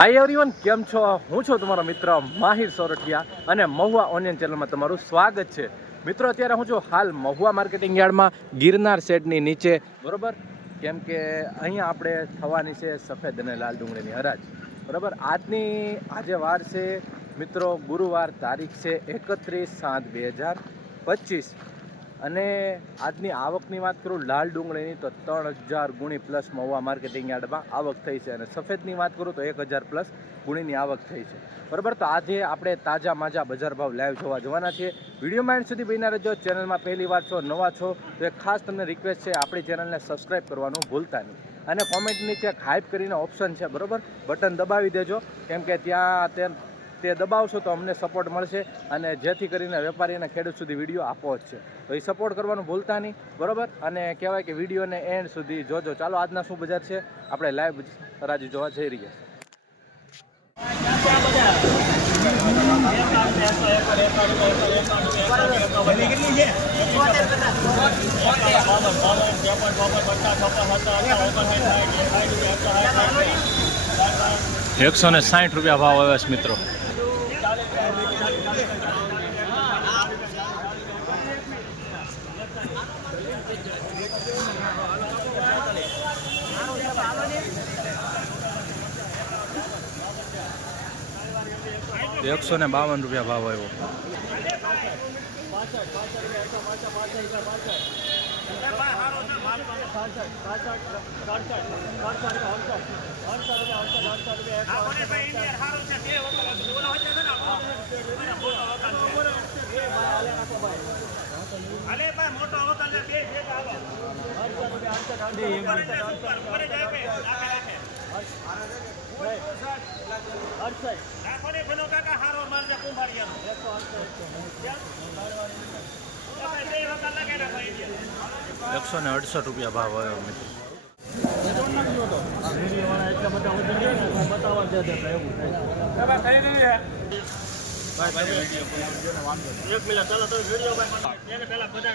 Hi everyone કેમ છો? હું છું તમારો મિત્ર માહિર સોરઠિયા અને મહુવા ઓનિયન ચેનલમાં તમારું સ્વાગત છે. મિત્રો, અત્યારે હું છું હાલ મહુવા માર્કેટિંગ યાર્ડમાં ગિરનાર શેડની નીચે. બરોબર? કેમ કે અહીંયા આપણે થવાની છે સફેદ અને લાલ ડુંગળીની હરાજ. બરાબર? આજની, આજે વાર છે, મિત્રો, ગુરુવાર તારીખ છે એકત્રીસ સાત બે હજાર પચીસ. અને આજની આવકની વાત કરું, લાલ ડુંગળીની તો ત્રણ હજાર ગુણી પ્લસ મહુવા માર્કેટિંગ યાર્ડમાં આવક થઈ છે અને સફેદની વાત કરું તો એક હજાર પ્લસ ગુણીની આવક થઈ છે. બરાબર, તો આજે આપણે તાજા માજા બજાર ભાવ લાઈવ જોવા જવાના છીએ. વિડીયોમાં એન્ડ સુધી બન્યા રહેજો. ચેનલમાં પહેલી વાર છો, નવા છો, તો એક ખાસ તમને રિક્વેસ્ટ છે, આપણી ચેનલને સબસ્ક્રાઈબ કરવાનું ભૂલતા નહીં. અને કોમેન્ટ નીચે હાઈપ કરીને ઓપ્શન છે, બરાબર? બટન દબાવી દેજો. કેમ કે ત્યાં તે તે દબાવશો તો અમને સપોર્ટ મળશે અને જેથી કરીને વેપારી અને ખેડૂત સુધી વીડિયો આપો જ છે. તો એ સપોર્ટ કરવાનું ભૂલતા નહીં, બરોબર? અને કહેવાય કે વિડીયોને એન્ડ સુધી જોજો. ચાલો, આજના શું બજાર છે? આપણે લાઈવ રાજી જોવા જઈ રહ્યા છીએ. એકસો ને સાઠ રૂપિયા ભાવ આવ્યા છે મિત્રો. એકસો ને બાવન રૂપિયા ભાવ આવ્યો છે રાખે ને ભલો કાકા હારો કુંભારિયાનો લગાડ્યા ભાઈ ઇન્ડિયા એકસો ને અડસઠ રૂપિયા ભાવ આવ્યો મિત્રો. એક મિનિટ ચાલો તો વિડિયો ભાઈ પહેલા બધા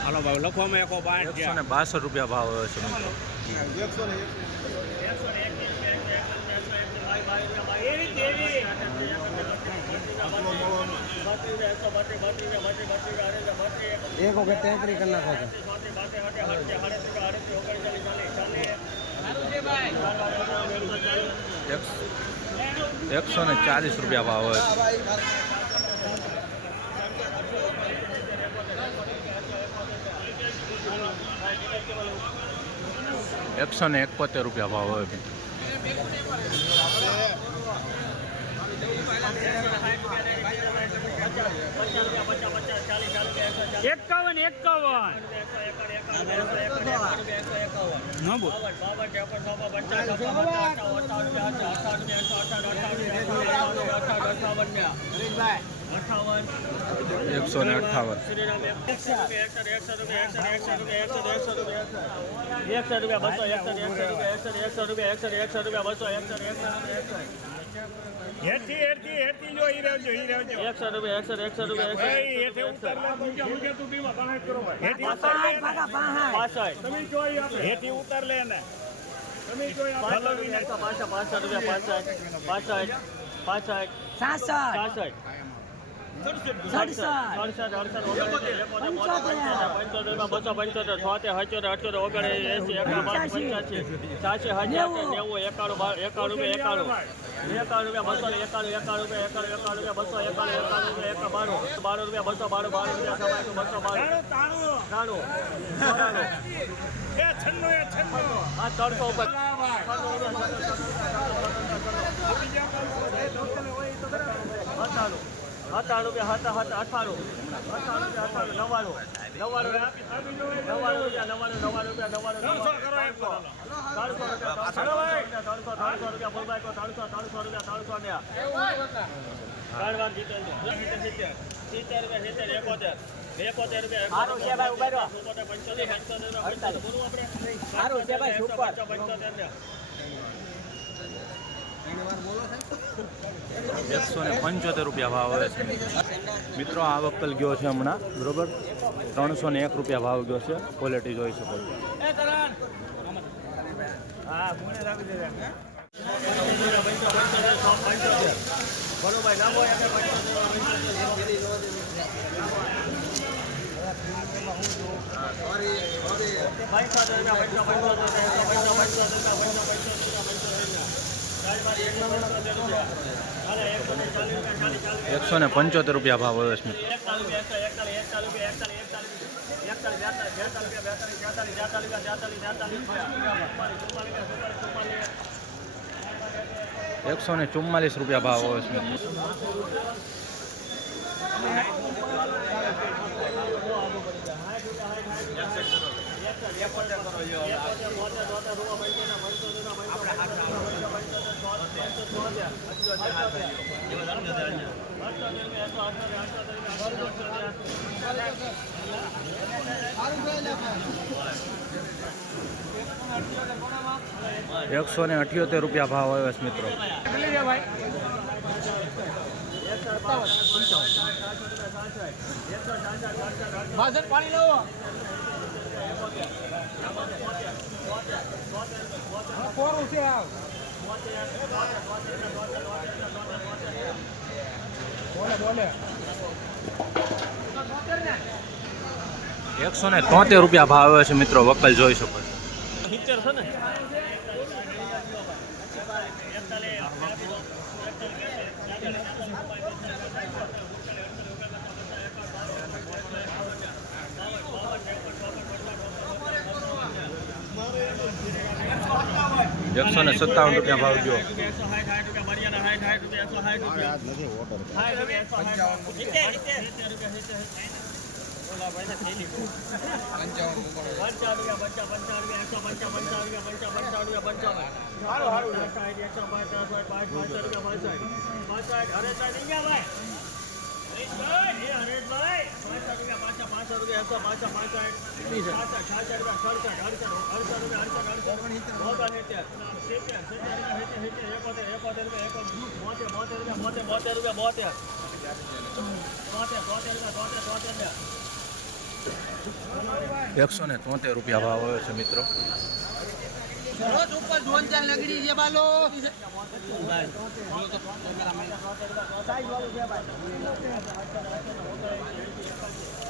હાલો ભાઈ લખવામાં એકો પાંચ એકસો ને બાસઠ રૂપિયા ભાવ આવ્યો છે મિત્રો. એક વખત તેત્રી કલાક એક- એકસો ને ચાલીસ રૂપિયા ભાવ છે એકસો ને એકોતેર રૂપિયા ભાવ હોય. એકાવન એકાવન. રૂપિયા બસો એકસો એકસો એકસો રૂપિયા એકસો એકસો રૂપિયા બસો એકસો હેઠી હેઠી હેઠી જો ઈ રહેજો ઈ રહેજો એકસો રૂપિયા એકસો એકસો રૂપિયા ભાઈ હેઠે ઉતાર લે મુજે મુજે તું બીમાં પાંચ કરો ભાઈ હેઠી ઉતાર લે ને. પાસઠ તમે જો ઈ આપણે હેઠી બસો પંચોતેર છોતેર હચોતેર અઠ્યોતેર ઓગણ એસી એકાવન પંચ્યાસી. છ્યાસી હજાર નેવું. એકાણું બાર એકાણું એકાણું. એકાણું રૂપિયા બસો ને એકાણું એકાણું રૂપિયા એકાણું એકાણું રૂપિયા બસો એકાણું એકાણું રૂપિયા એક બાણું બાણું રૂપિયા બસો બાણું બાર રૂપિયા સમાય બસો તાણું. ત્રાણું આ ત્રણસો ઉપર અઠાણું સત્તાણું રૂપિયા હતા હતા અઠાણું અઠાણું રૂપિયા અઠાણું નવ્વાણું નવ્વાણું નવ્વાણું રૂપિયા નવ્વાણું નવ્વાણું રૂપિયા નવ્વાણું ત્રણસો ત્રણસો રૂપિયા ત્રણસો ત્રણસો રૂપિયા ફૂલભાઈ ત્રણસો ત્રણસો રૂપિયા ત્રણસો ને ત્રણ વાર જીતેન્દ્ર સિત્તેર સિત્તેર રૂપિયા સિત્તેર એકોતેર એકોતેર રૂપિયા પંચોતેર પંચોતેર પંચોતેર એકસો ને પંચોતેર રૂપિયા ભાવ આવે છે. મિત્રો, આ વક્કલ ગયો છે હમણાં, બરોબર? ત્રણસો ને એક રૂપિયા ભાવ ગયો છે. ક્વોલિટી જોઈ શકો છો. લાંબો એક એકસો ને પંચોતેર રૂપિયા ભાવ હવે સ્મિત એકસો ને ચુમ્માલીસ રૂપિયા ભાવ આવે છે. મિત્રો એકસો ને અઠ્યોતેર રૂપિયા ભાવ આવ્યો છે મિત્રો. એકસો ને તોતેર રૂપિયા ભાવ આવે છે મિત્રો વકલ જોઈ શકો છો. ને? એકસો ને સત્તાવન રૂપિયા ભાવ જો હરેશભાઈ હરેશભાઈ એ હરેશભાઈ પાંસઠ રૂપિયા પાછા પાંસઠ રૂપિયા એકસો ને તોતેર રૂપિયા ભાવ અડસઠ છે મિત્રો સિત્તેર રૂપિયા સિત્તેર સિત્તેર એકોતેર એકોતેર રૂપિયા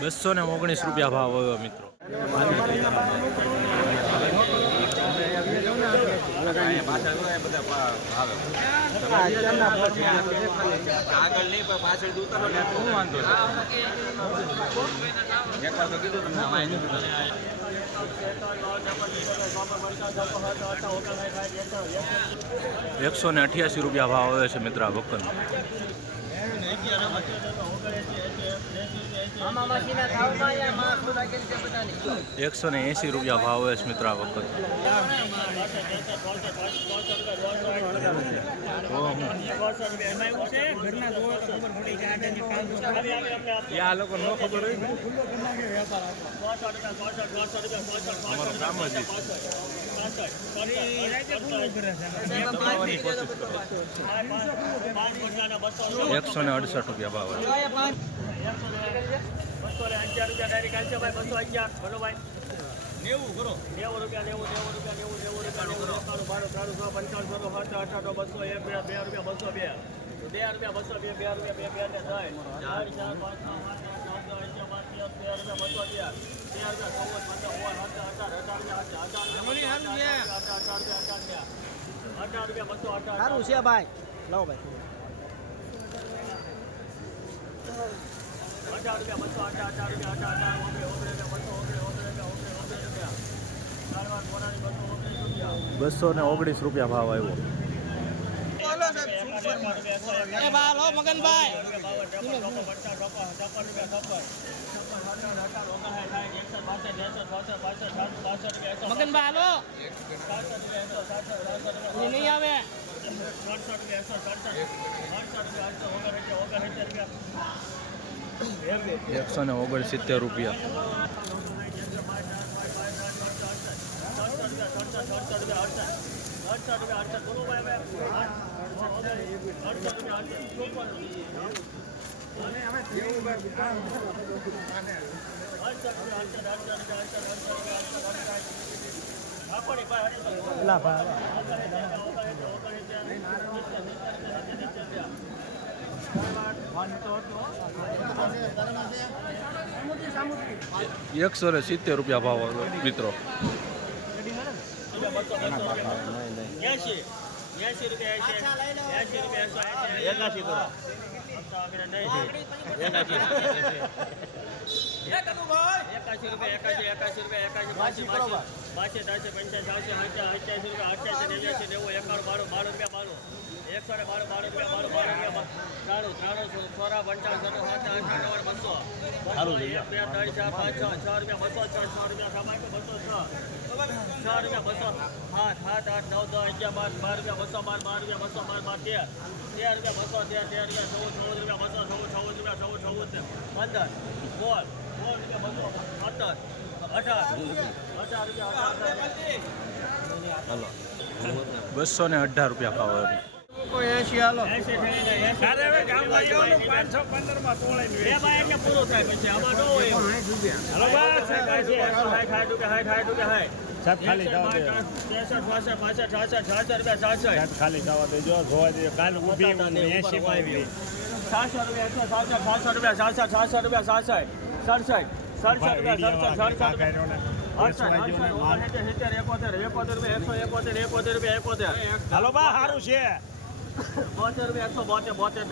બસો ને ઓગણીસ રૂપિયા ભાવ આવ્યો મિત્રો. આગળ નહીં પણ પાછળ ઉતારો ને શું વાંધો એકવાર તો કીધું તમને અમારે એકસો ને અઠ્યાસી રૂપિયા ભાવ આવે છે મિત્રા આ વકલ એકસો ને એંસી રૂપિયા ભાવ આવે છે મિત્ર આ વકલ આ લોકો ન ખબર હોય ને અમારું કામ જ ઈ છે. પાંચ પચાસના બસો એકસો ને અડસઠ રૂપિયા ભાવ હોય. બસો ને અગિયાર રૂપિયા ડાયરેક્ટ હાલશે ભાઈ બસો અગિયાર બોલો ભાઈ નેવું કરો નેવું રૂપિયા નેવું નેવું રૂપિયા નેવું નેવું રૂપિયા નેવું એકાણું બારું ત્રાણું સો પંચાવન સો સત્તર અઠાણું બસો એક બે રૂપિયા બસો બે બે રૂપિયા બસો બે બે રૂપિયા બે બે ને ત્રણ ચાર ચાર પાંચ સારું છે ભાઈ. લાવો ભાઈ. અઢાર રૂપિયા બસો અઢાર અઢાર રૂપિયા અઢાર અઢાર ઓગણીસ ઓગણીસ રૂપિયા બસો રૂપિયા ઓગણીસ ઓગણીસ રૂપિયા બસો ને ઓગણીસ રૂપિયા ભાવ આવ્યો મગનભાઈ, હાલો. નહીં આવે. એકસો ને ઓગણસિત્તેર રૂપિયા. ભાઈ. એકસો ને સિત્તેર રૂપિયા ભાવ મિત્રો. એસી રૂપિયા એસી એસી રૂપિયા એકાશી, બાસી બાસી બાસી ત્રણસો પંચાસી આવશે અઠ્યાસી રૂપિયા અઠ્યાસી નેવ્યાસી નેવું, એકાણું, બાણું બાણું રૂપિયા એકસો ને બાણું બાણું રૂપિયા બાણું બાર રૂપિયા ત્રાણું ત્રાણું સોરા પંચાવન આઠ નવ બસો એક બે ત્રણ ચાર પાંચ છ છ રૂપિયા બસો છ છ રૂપિયા સમાય તો બસો છ છ રૂપિયા બસો આઠ સાત આઠ નવ દસ અગિયાર બાર બાર રૂપિયા બસો બાર બાર રૂપિયા બાર બાર રૂપિયા બસો તેર તેર રૂપિયા ચૌદ ચૌદ રૂપિયા બસો ચૌદ ચૌદ રૂપિયા ચૌદ ચૌદ પંદર સોળ સોળ રૂપિયા બસો સત્તર અઢાર અઢાર રૂપિયા અઢાર બસો ને અઢાર રૂપિયા ભાવ ખાલી જવા દેજો જોવા દેજો કાલ ઊભી એસી માં ઊભી સાતસો રૂપિયા સાતસો સાતસો રૂપિયા સાતસો સાતસો રૂપિયા સાતસો સડસઠ સડસઠ રૂપિયા સડસઠ સડસઠ હાલો બા સારું છે. બોતેર રૂપિયા એકસો બોતેર બોતેર